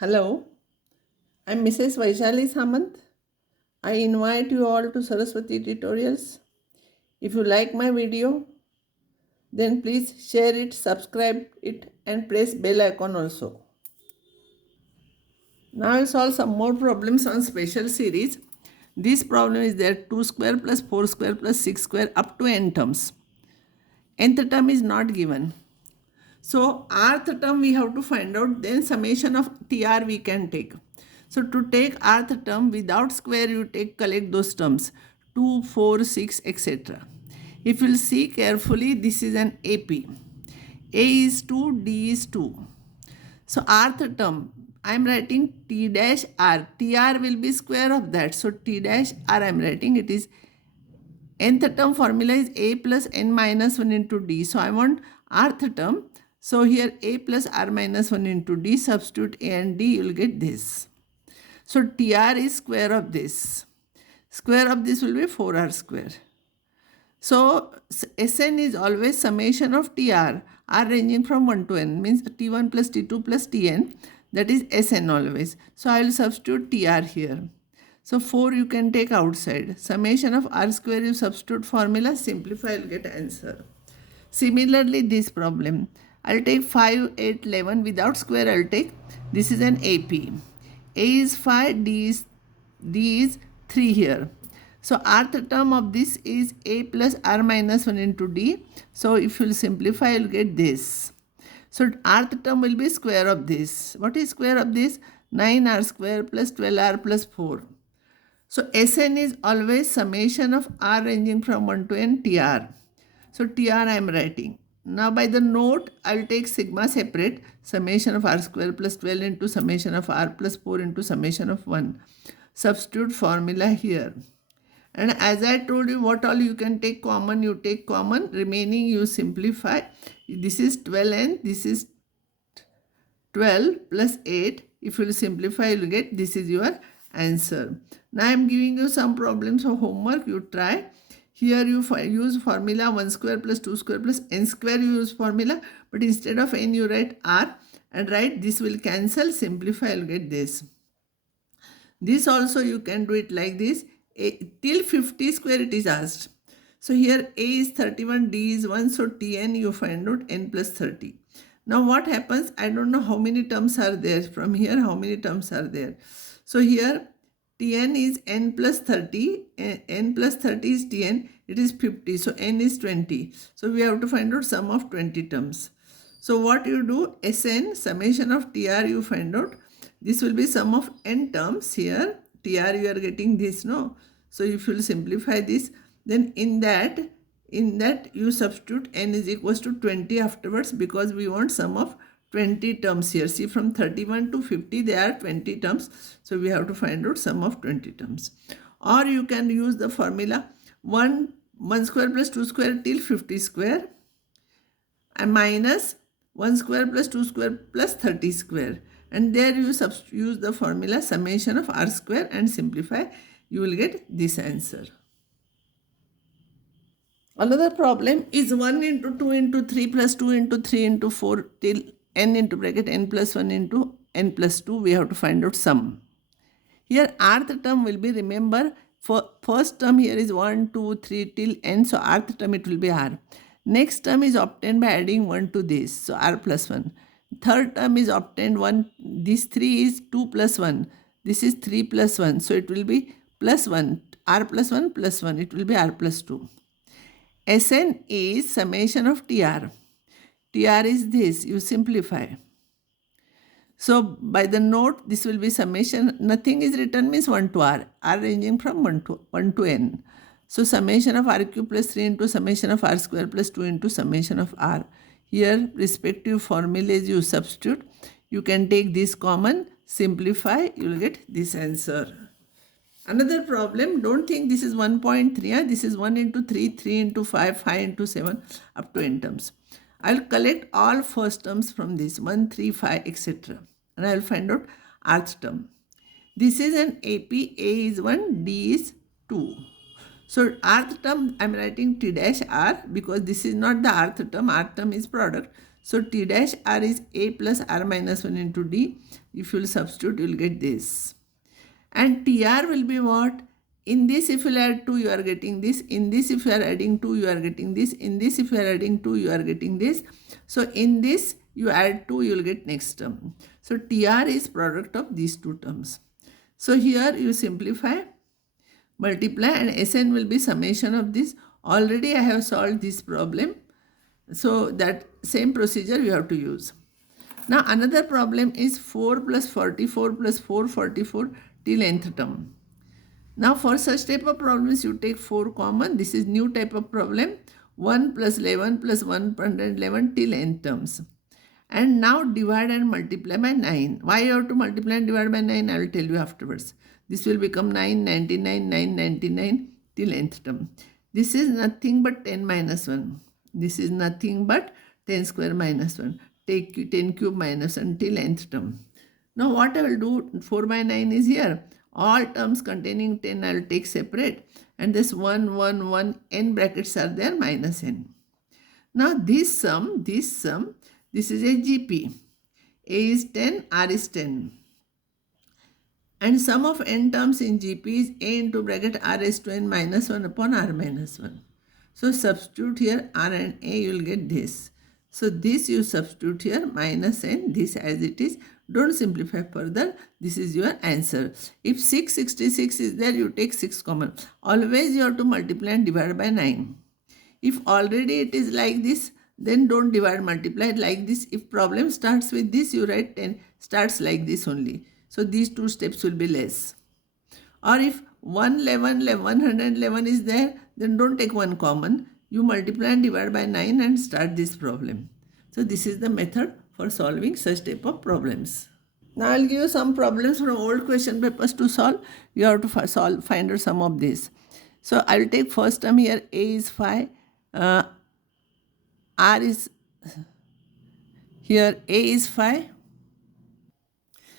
Hello, I'm Mrs. Vaishali Samant. I invite you all to Saraswati Tutorials. If you like my video, then please share it, subscribe it, and press bell icon also. Now I'll solve some more problems on special series. This problem is there 2 square plus 4 square plus 6 square up to n terms. Nth term is not given. So rth term we have to find out, then summation of TR we can take. So to take rth term without square, you collect those terms 2, 4, 6, etc. If you'll see carefully, this is an AP. A is 2, D is 2. So rth term, I am writing T dash R. TR will be square of that. So T dash R I am writing, it is nth term formula is A plus N minus 1 into D. So I want rth term. So here A plus R minus 1 into D, substitute A and D, you will get this. So TR is square of this. Square of this will be 4R square. So Sn is always summation of TR. R ranging from 1 to n means T1 plus T2 plus Tn. That is Sn always. So I will substitute TR here. So 4 you can take outside. Summation of R square, you substitute formula, simplify, you will get answer. Similarly, this problem, I'll take 5, 8, 11. Without square, I'll take, this is an AP. A is 5, D is 3 here. So rth term of this is A plus R minus 1 into D. So if you will simplify, you'll get this. So rth term will be square of this. What is square of this? 9R square plus 12R plus 4. So Sn is always summation of R ranging from 1 to n TR. So TR I am writing. Now by the note, I will take sigma separate, summation of R square plus 12 into summation of R plus 4 into summation of 1. Substitute formula here. And as I told you, what all you can take common, you take common. Remaining you simplify. This is 12n, this is 12 plus 8. If you will simplify, you will get, this is your answer. Now I am giving you some problems of homework. You try. Here you use formula 1 square plus 2 square plus n square, you use formula. But instead of n, you write r and write this will cancel. Simplify, you will get this. This also you can do it like this. Till 50 square it is asked. So here A is 31, D is 1. So Tn you find out n plus 30. Now what happens? I don't know how many terms are there. From here, how many terms are there? So here Tn is n plus 30. N plus 30 is Tn. It is 50. So n is 20. So we have to find out sum of 20 terms. So what you do? Sn, summation of Tr you find out. This will be sum of n terms here. TR you are getting this, no? So if you will simplify this, then in that you substitute n is equals to 20 afterwards, because we want sum of 20 terms here. See, from 31 to 50 there are 20 terms. So we have to find out sum of 20 terms. Or you can use the formula 1 square plus 2 square till 50 square and minus 1 square plus 2 square plus 30 square. And there you use the formula summation of R square and simplify. You will get this answer. Another problem is 1 into 2 into 3 plus 2 into 3 into 4 till n into bracket n plus 1 into n plus 2. We have to find out sum. Here rth term will be, remember, for first term here is 1, 2, 3 till n. So rth term it will be R. Next term is obtained by adding 1 to this. So R plus 1. Third term is obtained 1. This 3 is 2 plus 1. This is 3 plus 1. So it will be plus 1. R plus 1 plus 1. It will be R plus 2. Sn is summation of TR. TR is this. You simplify. So by the note, this will be summation. Nothing is written means 1 to R. R ranging from 1 to n. So summation of R cube plus 3 into summation of R square plus 2 into summation of R. Here respective formulas you substitute. You can take this common, simplify, you will get this answer. Another problem, don't think this is 1.3. This is 1 into 3, 3 into 5, 5 into 7 up to n terms. I will collect all first terms from this 1, 3, 5, etc. And I will find out rth term. This is an AP. A is 1, D is 2. So rth term I am writing T dash R because this is not the rth term. Rth term is product. So T dash R is A plus R minus 1 into D. If you will substitute, you will get this. And TR will be what? In this, if you add 2, you are getting this. In this, if you are adding 2, you are getting this. In this, if you are adding 2, you are getting this. So in this, you add 2, you will get next term. So TR is product of these two terms. So here you simplify, multiply, and Sn will be summation of this. Already I have solved this problem. So that same procedure you have to use. Now another problem is 4 plus 44 plus 444 till nth term. Now for such type of problems you take 4 common. This is new type of problem. 1 plus 11 plus 111 till nth terms. And now divide and multiply by 9. Why you have to multiply and divide by 9? I will tell you afterwards. This will become 999, 999 till nth term. This is nothing but 10 minus 1. This is nothing but 10 square minus 1. Take 10 cube minus 1 till nth term. Now what I will do, 4 by 9 is here. All terms containing 10 I will take separate. And this 1, 1, 1, n brackets are there, minus n. Now this sum, this is a GP. A is 10, R is 10. And sum of n terms in GP is A into bracket R is to n minus 1 upon R minus 1. So substitute here R and A, you will get this. So this you substitute here, minus n, this as it is. Don't simplify further. This is your answer. If 666 is there, you take 6 common. Always you have to multiply and divide by 9. If already it is like this, then don't divide, multiply it like this. If problem starts with this, you write 10, starts like this only. So these two steps will be less. Or if 111 is there, then don't take 1 common. You multiply and divide by 9 and start this problem. So this is the method for solving such type of problems. Now I will give you some problems from old question papers to solve. You have to find out some of these. So I will take first term here. A is 5. R is here. A is 5.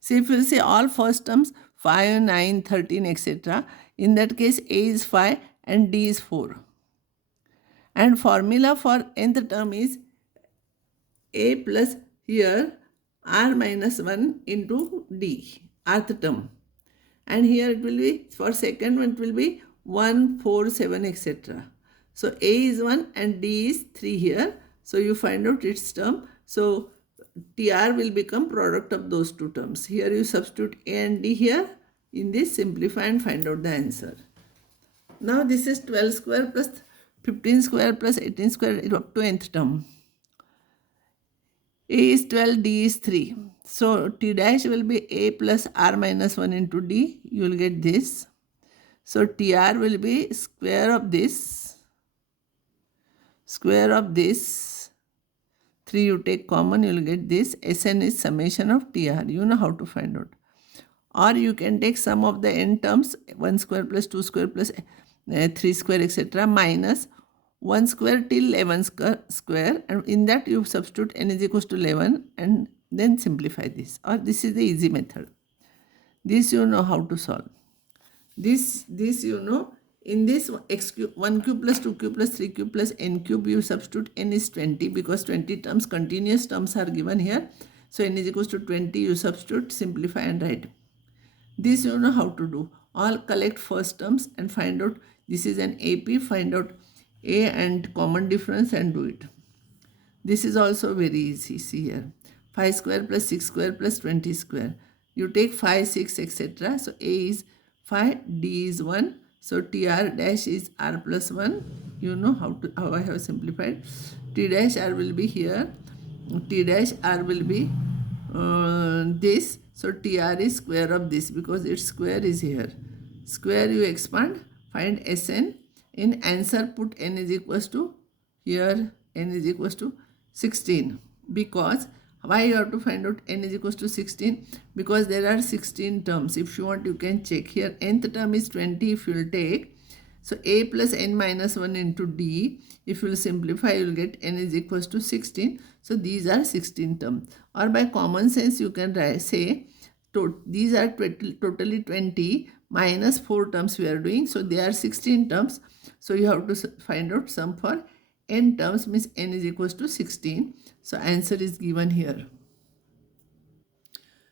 So if you say all first terms 5, 9, 13, etc. In that case A is 5 and D is 4. And formula for nth term is A plus here R minus 1 into D, rth term. And here it will be, for second one it will be 1, 4, 7, etc. So A is 1 and D is 3 here. So you find out its term. So TR will become product of those two terms. Here you substitute A and D here. In this, simplify and find out the answer. Now this is 12 square plus 15 square plus 18 square up to nth term. A is 12, D is 3. So T dash will be A plus R minus 1 into D. You will get this. So TR will be square of this. Square of this. 3 you take common, you will get this. Sn is summation of TR. You know how to find out. Or you can take sum of the n terms, 1 square plus 2 square plus 3 square etc. minus 1 square till 11 square, and in that you substitute n is equals to 11 and then simplify this. Or this is the easy method. This you know how to solve. This you know. In this 1 cube plus 2 cube plus 3 cube plus n cube, you substitute n is 20 because 20 terms, continuous terms are given here. So n is equals to 20, you substitute, simplify and write. This you know how to do. All collect first terms and find out, this is an AP, find out A and common difference and do it. This is also very easy. See here. 5 square plus 6 square plus 20 square. You take 5, 6, etc. So A is 5, D is 1. So TR dash is R plus 1. You know how I have simplified. T dash R will be here. T dash R will be this. So TR is square of this because its square is here. Square you expand, find Sn. In answer put n is equals to, here n is equals to 16. Because why you have to find out n is equals to 16? Because there are 16 terms. If you want, you can check here. Nth term is 20 if you will take. So A plus n minus 1 into D. If you will simplify, you will get n is equals to 16. So these are 16 terms. Or by common sense, you can say these are totally 20 minus 4 terms we are doing. So they are 16 terms. So you have to find out sum for n terms means n is equals to 16. So answer is given here.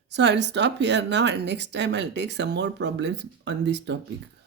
So I will stop here now, and next time I'll take some more problems on this topic.